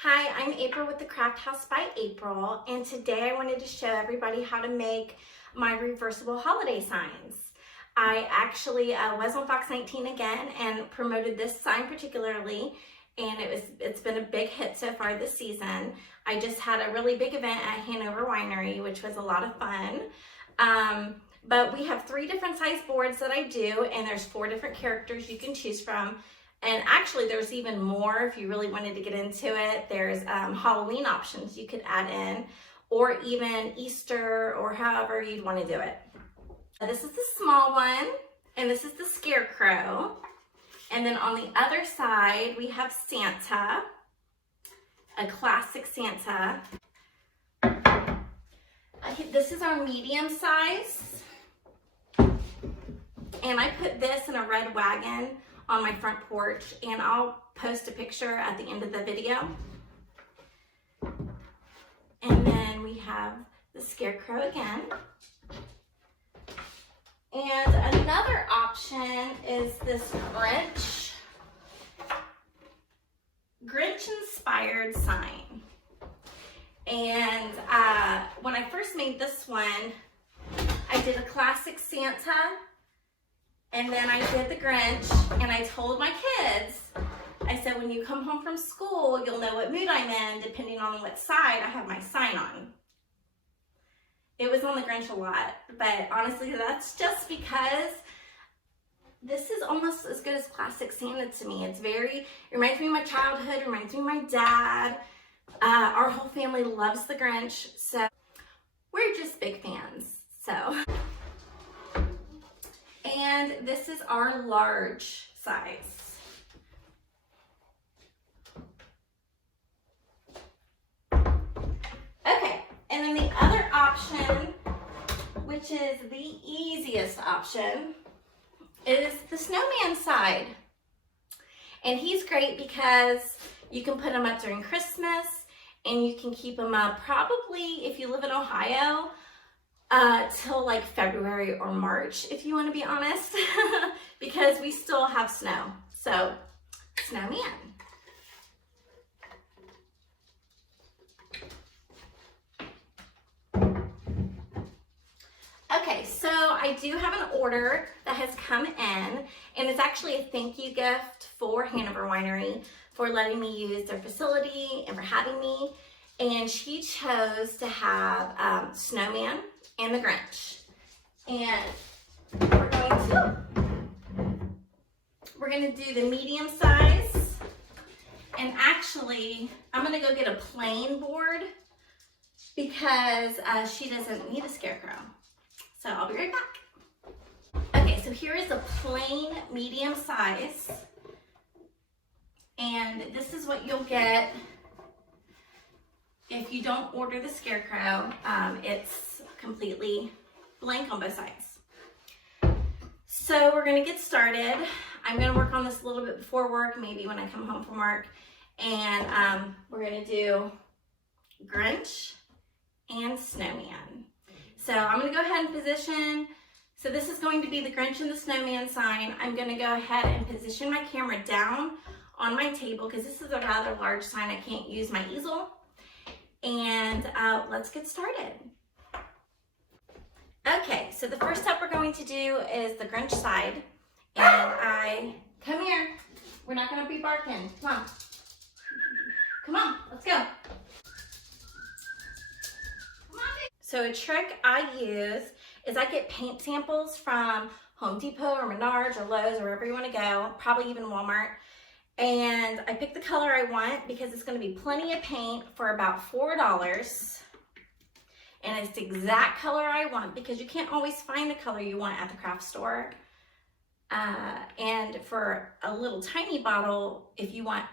Hi, I'm April with the Craft House by April, and today I wanted to show everybody how to make my reversible holiday signs. I actually was on Fox 19 again and promoted this sign particularly, and it's been a big hit so far this season. I just had a really big event at Hanover Winery, which was a lot of fun. But we have 3 different size boards that I do, and there's 4 different characters you can choose from. And actually there's even more if you really wanted to get into it. There's Halloween options you could add in, or even Easter, or however you'd want to do it. This is the small one, and this is the Scarecrow. And then on the other side, we have Santa, a classic Santa. This is our medium size. And I put this in a red wagon on my front porch, and I'll post a picture at the end of the video. And then we have the Scarecrow again. And another option is this Grinch inspired sign. And when I first made this one, I did a classic Santa, and then I did the Grinch, and I told my kids, I said, when you come home from school, you'll know what mood I'm in depending on what side I have my sign on. It was on the Grinch a lot, but honestly, that's just because this is almost as good as classic Santa to me. It reminds me of my childhood, reminds me of my dad. Our whole family loves the Grinch, so we're just big fans, so. And this is our large size. Okay, and then the other option, which is the easiest option, is the snowman side. And he's great because you can put him up during Christmas, and you can keep him up probably, if you live in Ohio, till like February or March, if you want to be honest, because we still have snow. So, snowman. Okay, so I do have an order that has come in, and it's actually a thank you gift for Hanover Winery for letting me use their facility and for having me. And she chose to have Snowman and the Grinch. And we're going to do the medium size. And actually, I'm going to go get a plain board because she doesn't need a Scarecrow. So I'll be right back. Okay, so here is a plain medium size. And this is what you'll get if you don't order the Scarecrow. It's completely blank on both sides. So we're gonna get started. I'm gonna work on this a little bit before work, maybe when I come home from work. And we're gonna do Grinch and Snowman. So I'm gonna go ahead and position. So this is going to be the Grinch and the Snowman sign. I'm gonna go ahead and position my camera down on my table because this is a rather large sign. I can't use my easel. And let's get started. Okay, so the first step we're going to do is the Grinch side. And come here. We're not gonna be barking. Come on. Come on, let's go. Come on, baby. So a trick I use is I get paint samples from Home Depot or Menards or Lowe's or wherever you wanna go, probably even Walmart. And I pick the color I want because it's going to be plenty of paint for about $4. And it's the exact color I want because you can't always find the color you want at the craft store. And for a little tiny bottle, if you want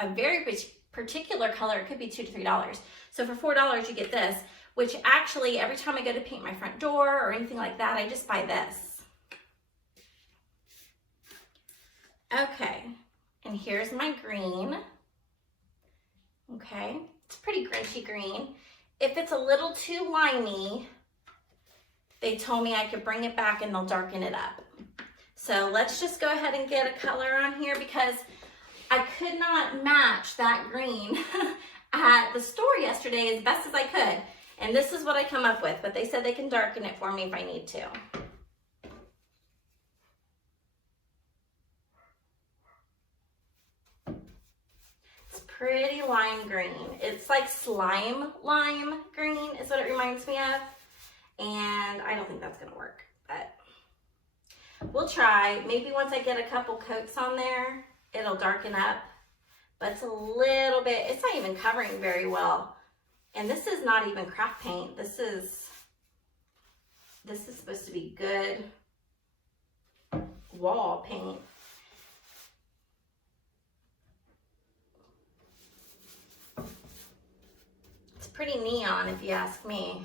a very particular color, it could be $2 to $3. So for $4, you get this, which actually every time I go to paint my front door or anything like that, I just buy this. Okay. And here's my green. Okay, it's pretty Grinchy green. If it's a little too limey, they told me I could bring it back and they'll darken it up. So let's just go ahead and get a color on here because I could not match that green at the store yesterday as best as I could. And this is what I come up with, but they said they can darken it for me if I need to. It's pretty lime green. It's like slime lime green is what it reminds me of. And I don't think that's gonna work, but we'll try. Maybe once I get a couple coats on there, it'll darken up. But it's a little bit, it's not even covering very well. And this is not even craft paint. This is supposed to be good wall paint. It's pretty neon if you ask me.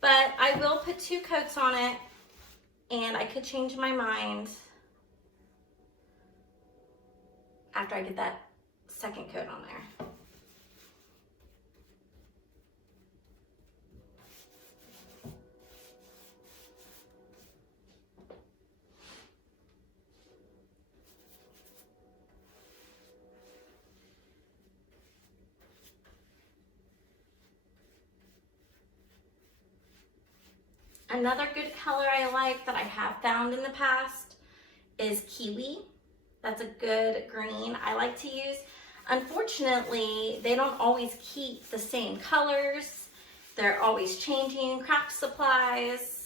But I will put 2 coats on it, and I could change my mind after I get that second coat on there. Another good color I like that I have found in the past is kiwi. That's a good green I like to use. Unfortunately, they don't always keep the same colors. They're always changing craft supplies.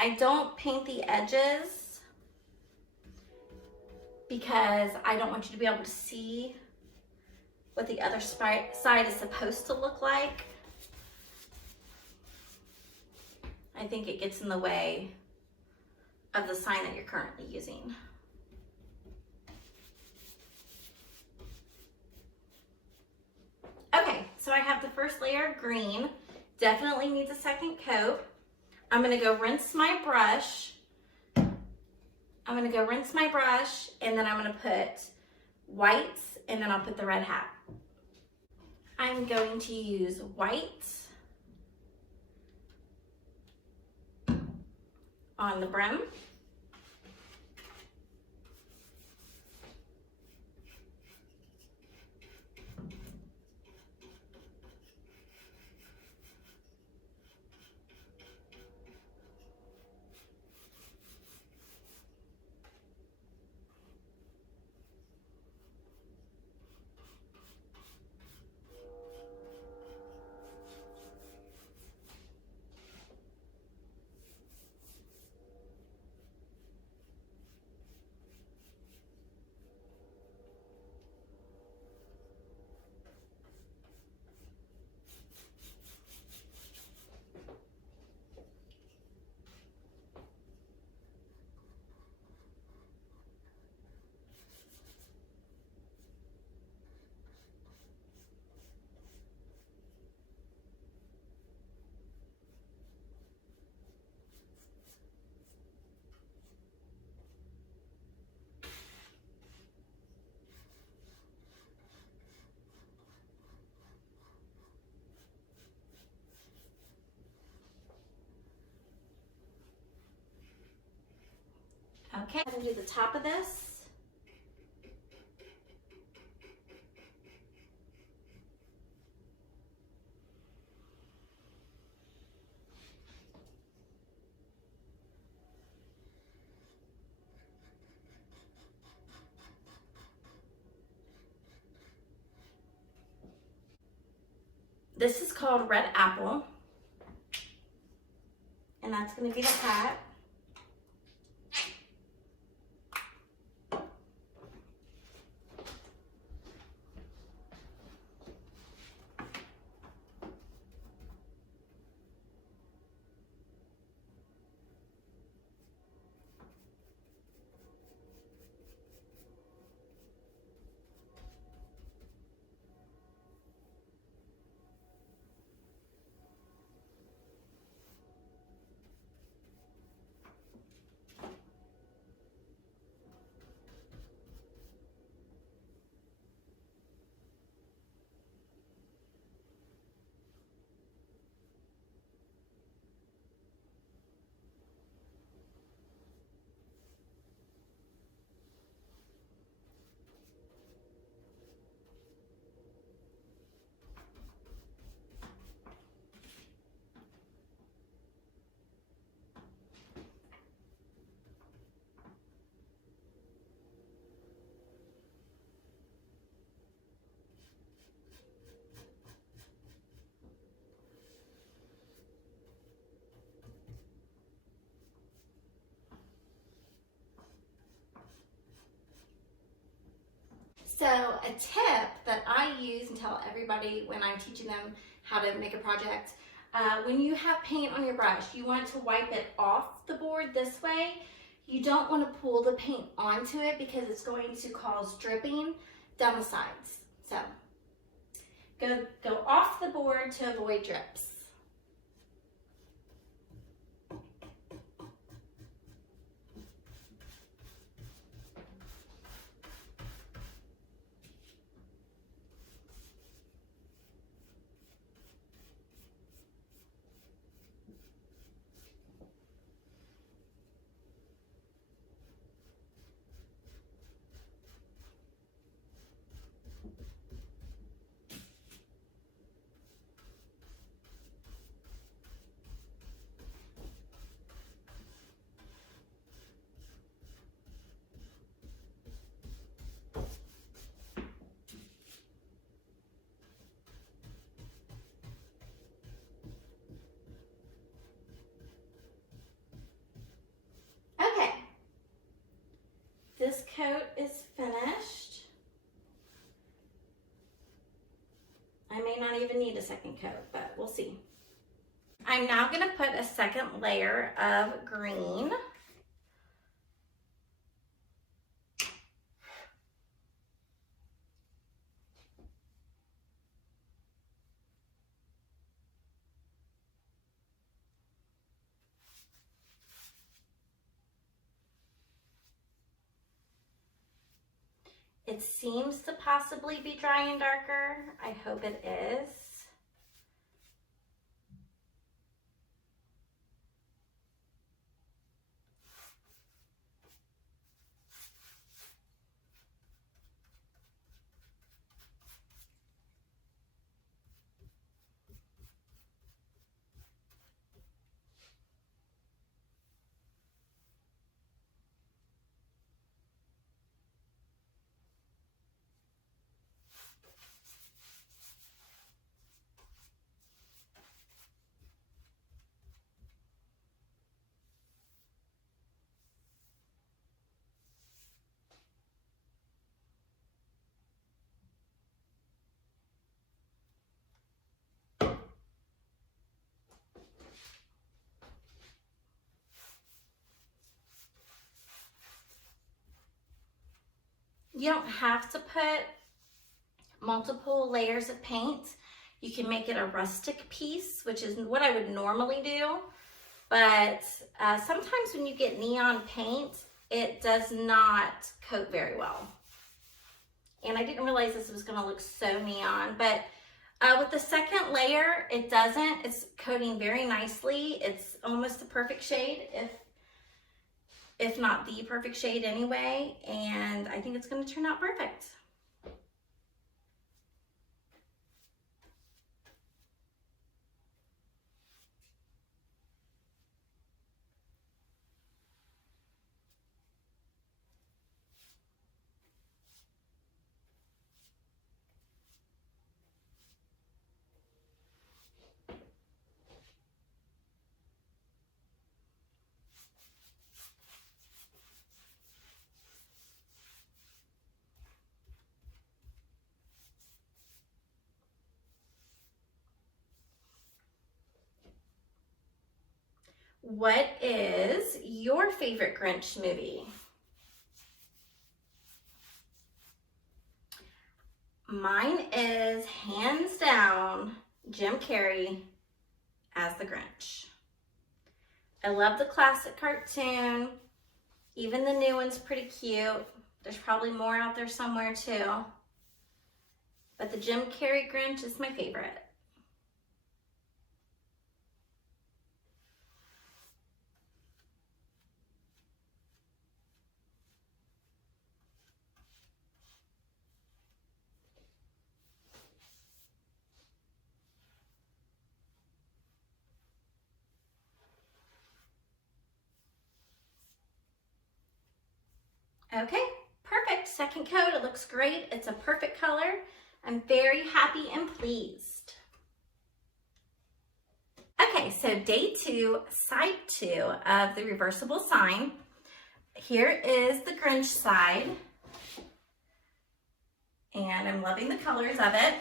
I don't paint the edges because I don't want you to be able to see what the other side is supposed to look like. I think it gets in the way of the sign that you're currently using. Okay, so I have the first layer of green. Definitely needs a second coat. I'm gonna go rinse my brush. And then I'm gonna put whites, and then I'll put the red hat. I'm going to use white on the brim. Okay, I'm gonna do the top of this. This is called Red Apple, and that's gonna be the hat. a tip that I use and tell everybody when I'm teaching them how to make a project, when you have paint on your brush, you want to wipe it off the board this way. You don't want to pull the paint onto it because it's going to cause dripping down the sides. So go off the board to avoid drips. Okay, this coat is finished. I may not even need a second coat, but we'll see. I'm now going to put a second layer of green. It seems to possibly be dry and darker. I hope it is. You don't have to put multiple layers of paint. You can make it a rustic piece, which is what I would normally do. But sometimes when you get neon paint, it does not coat very well. And I didn't realize this was going to look so neon, but with the second layer, it doesn't. It's coating very nicely. It's almost the perfect shade, if not the perfect shade anyway, and I think it's going to turn out perfect. What is your favorite Grinch movie? Mine is hands down Jim Carrey as the Grinch. I love the classic cartoon. Even the new one's pretty cute. There's probably more out there somewhere too. But the Jim Carrey Grinch is my favorite. Okay, perfect. Second coat, it looks great. It's a perfect color. I'm very happy and pleased. Okay, so day 2, side 2 of the reversible sign. Here is the Grinch side. and I'm loving the colors of it.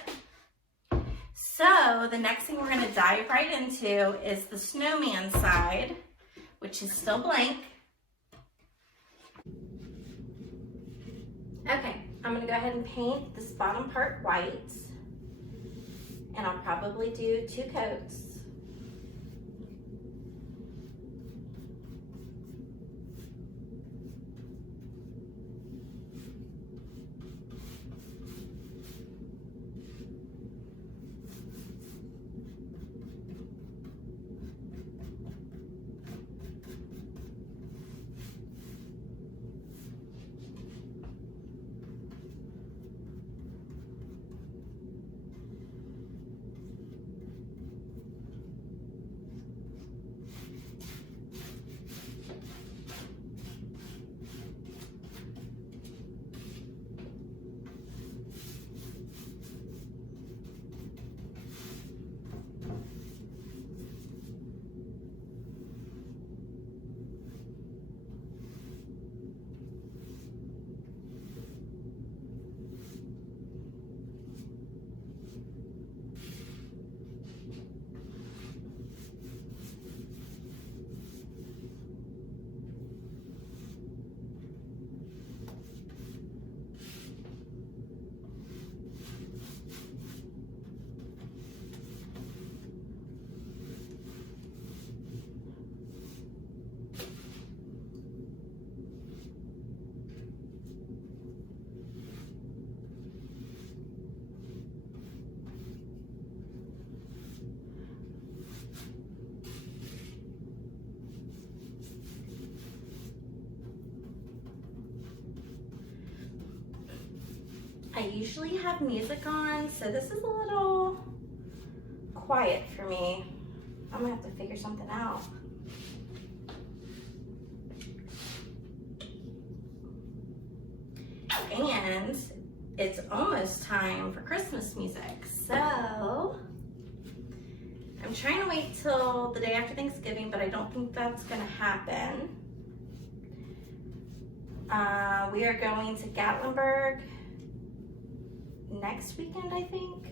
So the next thing we're going to dive right into is the snowman side, which is still blank. Okay, I'm going to go ahead and paint this bottom part white, and I'll probably do 2 coats. I usually have music on, so this is a little quiet for me. I'm gonna have to figure something out. And it's almost time for Christmas music, so I'm trying to wait till the day after Thanksgiving, but I don't think that's gonna happen. We are going to Gatlinburg next weekend, I think,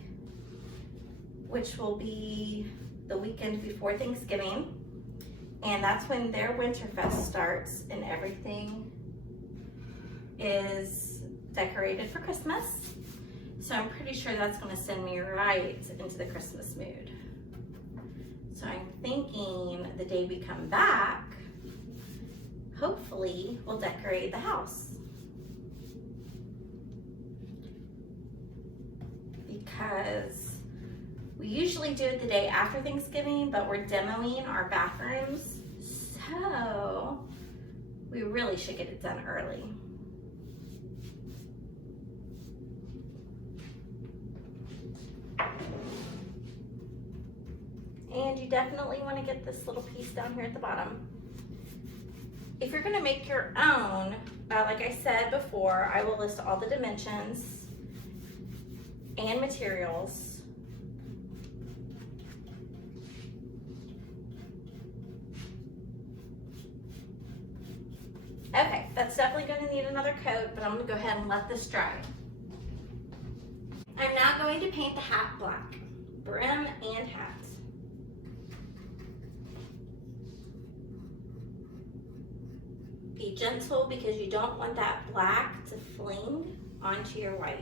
which will be the weekend before Thanksgiving, and that's when their Winterfest starts and everything is decorated for Christmas. So I'm pretty sure that's going to send me right into the Christmas mood. So I'm thinking the day we come back, hopefully we'll decorate the house. Because we usually do it the day after Thanksgiving, but we're demoing our bathrooms, so we really should get it done early. And you definitely want to get this little piece down here at the bottom. If you're going to make your own, like I said before, I will list all the dimensions and materials. Okay, that's definitely going to need another coat, but I'm going to go ahead and let this dry. I'm now going to paint the hat black, brim and hat. Be gentle because you don't want that black to fling onto your white.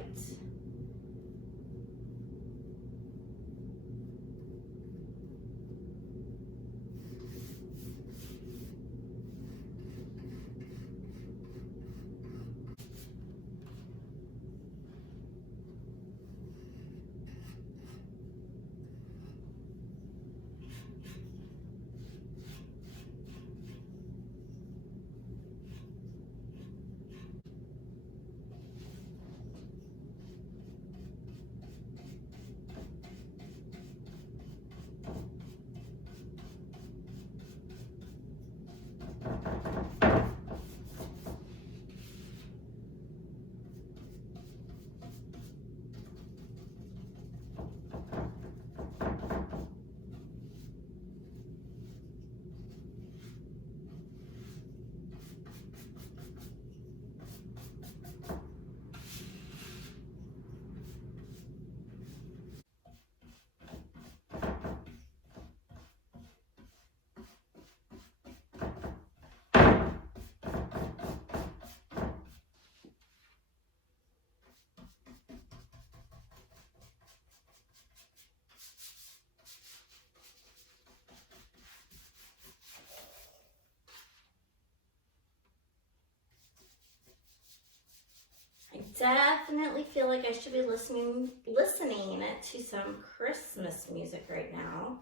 definitely feel like I should be listening to some Christmas music right now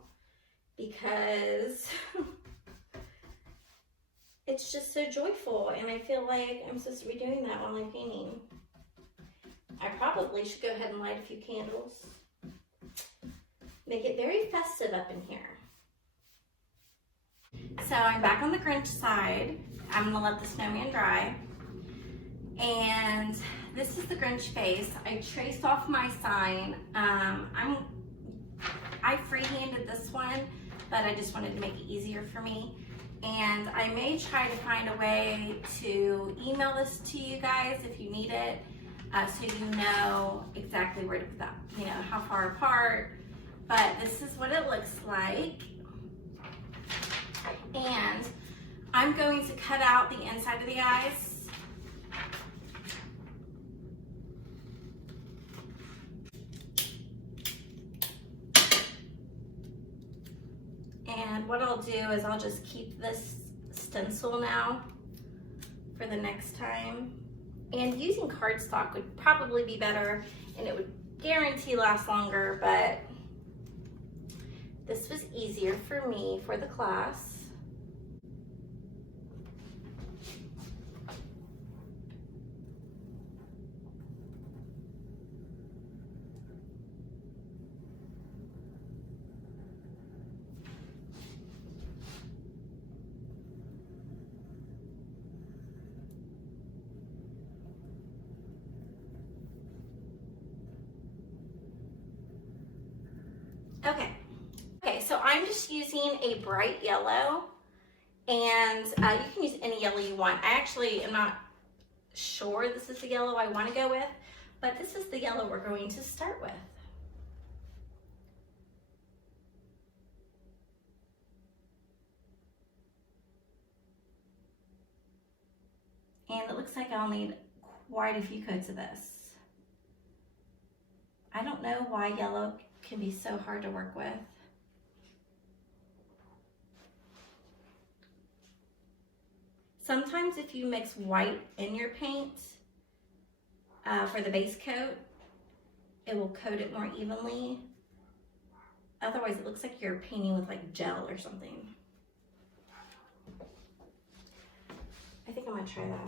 because it's just so joyful, and I feel like I'm supposed to be doing that while I'm painting. I probably should go ahead and light a few candles. Make it very festive up in here. So I'm back on the Grinch side. I'm gonna let the snowman dry. And this is the Grinch face. I traced off my sign. I freehanded this one, but I just wanted to make it easier for me. And I may try to find a way to email this to you guys if you need it, so you know exactly where to put that, you know, how far apart. But this is what it looks like. And I'm going to cut out the inside of the eyes. And what I'll do is I'll just keep this stencil now for the next time. And using cardstock would probably be better, and it would guarantee last longer, but this was easier for me for the class. Okay, so I'm just using a bright yellow, and you can use any yellow you want. I actually am not sure this is the yellow I want to go with, but this is the yellow we're going to start with. And it looks like I'll need quite a few coats of this. I don't know why yellow can be so hard to work with. Sometimes if you mix white in your paint for the base coat, it will coat it more evenly. Otherwise it looks like you're painting with like gel or something. I think I'm gonna try that.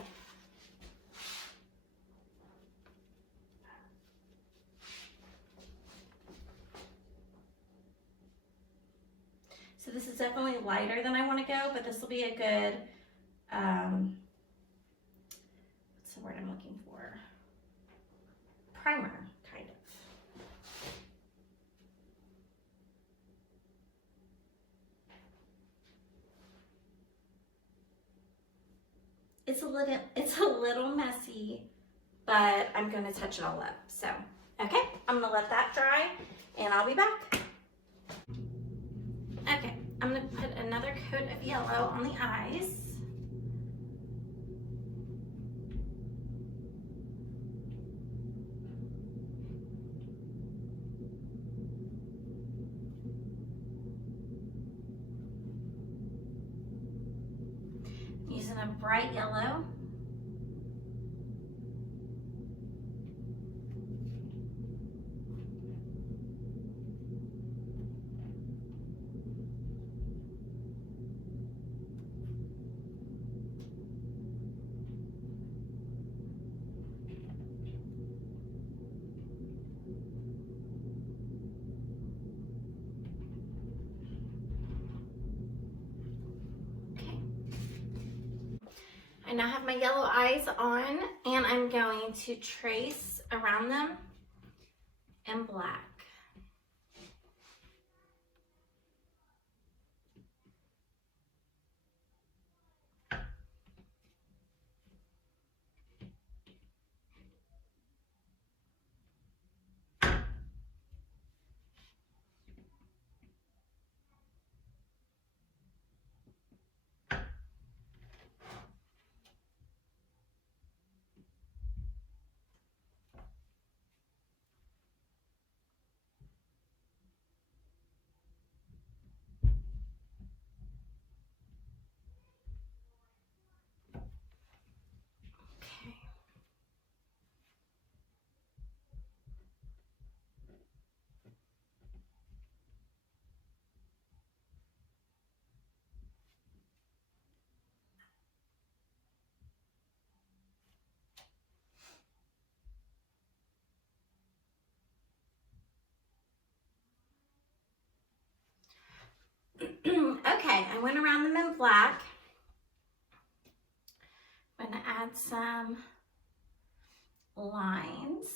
So this is definitely lighter than I want to go, but this will be a good, what's the word I'm looking for? Primer, kind of. It's a little messy, but I'm gonna touch it all up. So, okay, I'm gonna let that dry, and I'll be back. Okay, I'm gonna put another coat of yellow on the eyes. Using a bright yellow. I now have my yellow eyes on, and I'm going to trace around them in black. Okay, I went around them in black. I'm gonna add some lines.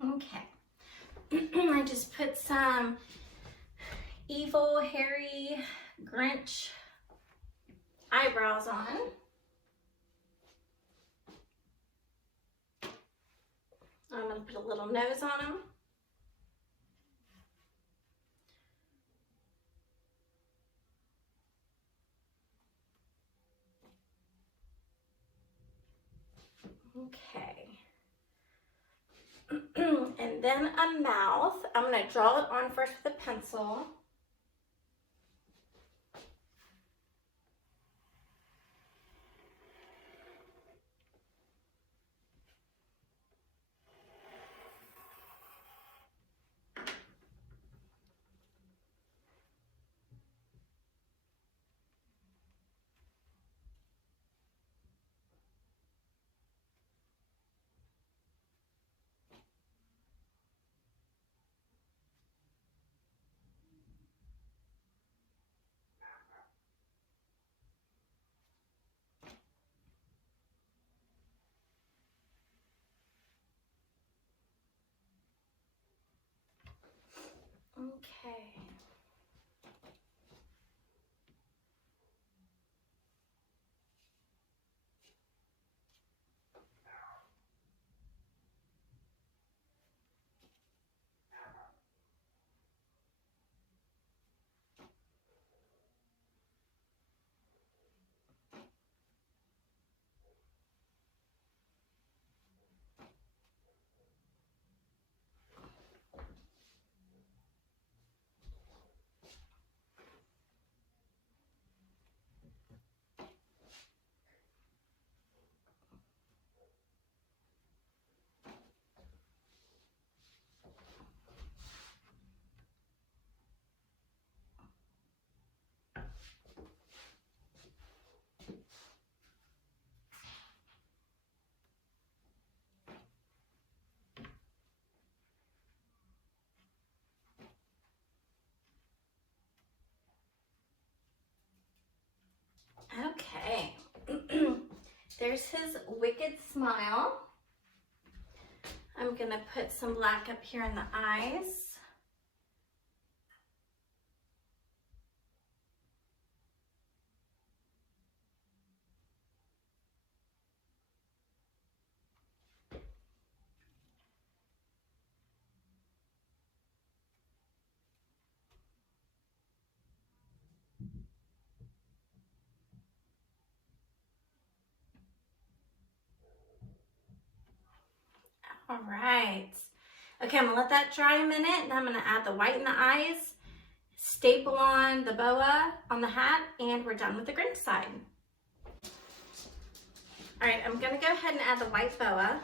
Okay, I just put some evil, hairy Grinch eyebrows on. I'm going to put a little nose on them. Okay. And then a mouth. I'm going to draw it on first with a pencil. Okay. Okay. There's his wicked smile. I'm going to put some black up here in the eyes. All right. Okay, I'm gonna let that dry a minute, and I'm gonna add the white in the eyes, staple on the boa on the hat, and we're done with the Grinch side. All right, I'm gonna go ahead and add the white boa.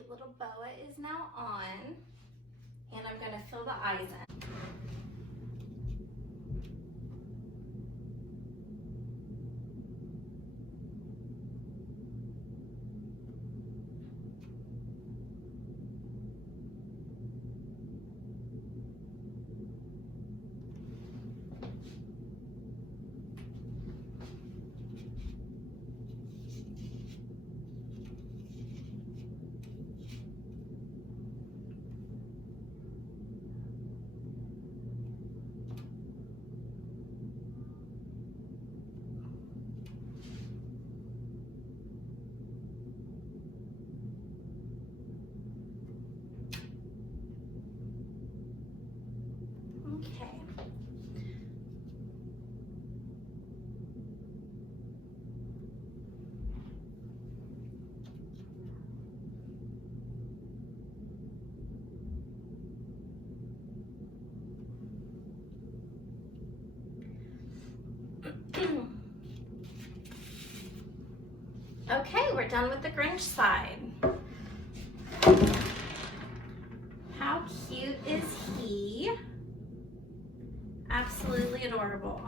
cute little boa is now on, and I'm going to fill the eyes in. Okay. Okay, we're done with the Grinch side. How cute is he? Absolutely adorable.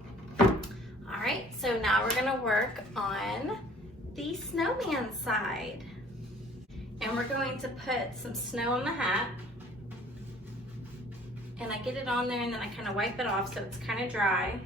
All right, so now we're gonna work on the snowman side. And we're going to put some snow on the hat. And I get it on there and then I kind of wipe it off so it's kind of dry.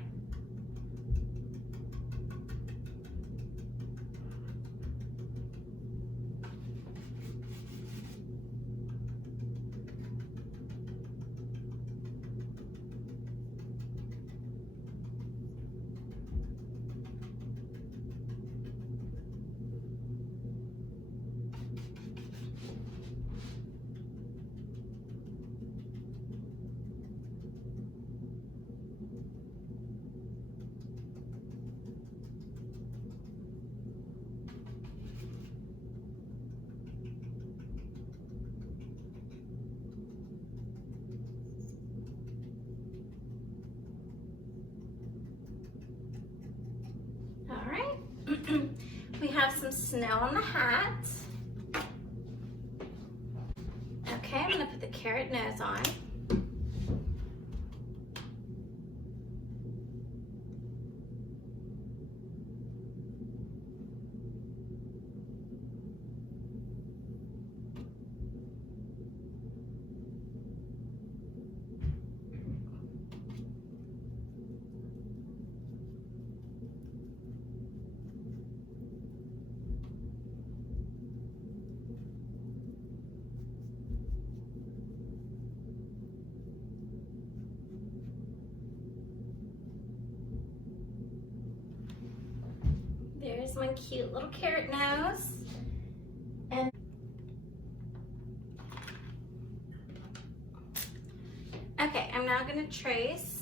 We have some snow on the hat. Okay, I'm gonna put the carrot nose on. There's my cute little carrot nose. And okay, I'm now going to trace.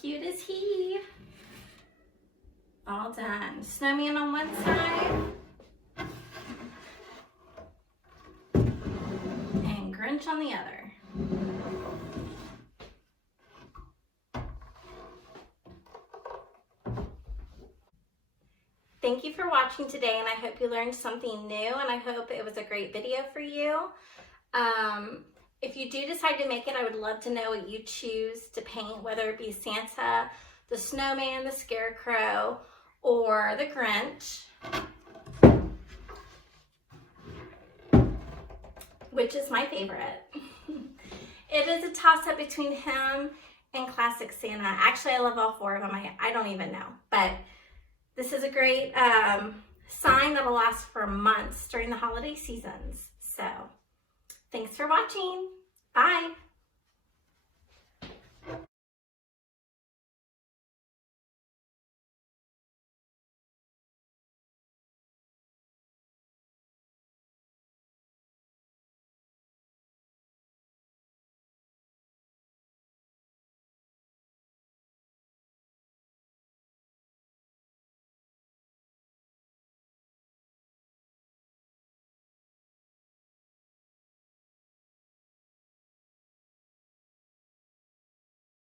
cute is he? All done. Snowman on one side. And Grinch on the other. Thank you for watching today, and I hope you learned something new, and I hope it was a great video for you. If you do decide to make it, I would love to know what you choose to paint, whether it be Santa, the Snowman, the Scarecrow, or the Grinch, which is my favorite. It is a toss-up between him and Classic Santa. Actually, I love all four of them. I don't even know, but this is a great sign that'll last for months during the holiday seasons. So, thanks for watching. Bye.